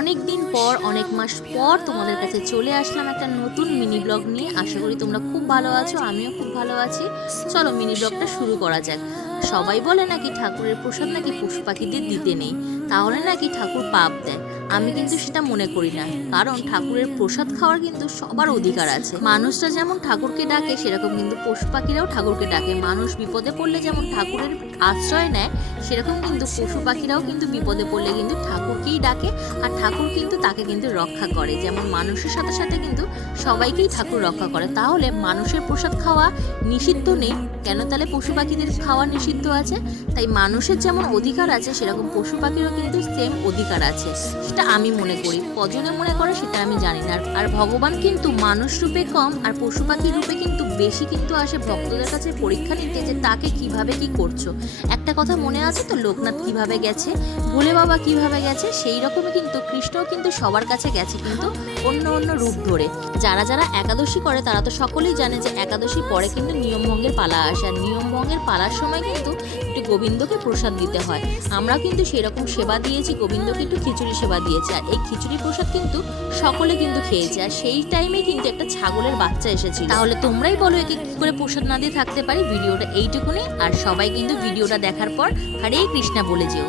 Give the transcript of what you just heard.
অনেক দিন পর অনেক মাস পর তোমাদের কাছে চলে আসলাম একটা নতুন মিনি ব্লগ নিয়ে। আশা করি তোমরা খুব ভালো আছো, আমিও খুব ভালো আছি। চলো মিনি ব্লগটা শুরু করা যাক। সবাই বলে নাকি ঠাকুরের প্রসাদ নাকি পশু পাখিদের দিতে নেই, তাহলে নাকি ঠাকুর পাপ দেয়। আমি কিন্তু সেটা মনে করি না, কারণ ঠাকুরের প্রসাদ খাওয়ার কিন্তু সবার অধিকার আছে। মানুষরা যেমন ঠাকুরকে ডাকে, সেরকম কিন্তু পশু পাখিরাও ঠাকুরকে ডাকে। মানুষ বিপদে পড়লে যেমন ঠাকুরের আশ্রয় নেয়, সেরকম কিন্তু পশু পাখিরাও কিন্তু বিপদে পড়লে কিন্তু ঠাকুরকেই ডাকে, আর ঠাকুর কিন্তু তাকে কিন্তু রক্ষা করে। যেমন মানুষের সাথে সাথে কিন্তু সবাইকেই ঠাকুর রক্ষা করে। তাহলে মানুষের প্রসাদ খাওয়া নিষিদ্ধ নেই কেন, তাহলে পশু পাখিদের খাওয়া নিষিদ্ধ আছে? তাই মানুষের যেমন অধিকার আছে, সেরকম পশু পাখিরও কিন্তু সেম অধিকার আছে, সেটা আমি মনে করি। কজনে মনে করে সেটা আমি জানি না। আর ভগবান কিন্তু মানুষ রূপে কম আর পশু পাখি রূপে কিন্তু বেশি কিন্তু আসে ভক্তদের কাছে পরীক্ষা নিতে, যে তাকে কিভাবে কি করছো। একটা কথা মনে আছে তো, লোকনাথ কিভাবে গেছে, ভোলে বাবা কিভাবে গেছে, সেই রকমই কিন্তু কৃষ্ণও কিন্তু সবার কাছে গেছে, কিন্তু অন্য অন্য রূপ ধরে। যারা যারা একাদশী করে তারা তো সকলেই জানে যে একাদশী পরে কিন্তু নিয়মভঙ্গের পালা আসে, আর নিয়মভঙ্গের পালার সময় কিন্তু একটু গোবিন্দকে প্রসাদ দিতে হয়। আমরা কিন্তু সেরকম সেবা দিয়েছি, গোবিন্দকে একটু খিচুড়ি সেবা দিয়েছি, আর এই খিচুড়ি প্রসাদ কিন্তু সকলে কিন্তু খেয়েছে। আর সেই টাইমে কিন্তু একটা ছাগলের বাচ্চা এসেছিল। তাহলে তোমরাই বলো একে কি করে প্রসাদ না দিয়ে থাকতে পারি। ভিডিওটা এইটুকুনি, আর সবাই কিন্তু ভিডিওটা দেখার পর হরে কৃষ্ণা বলে যেও।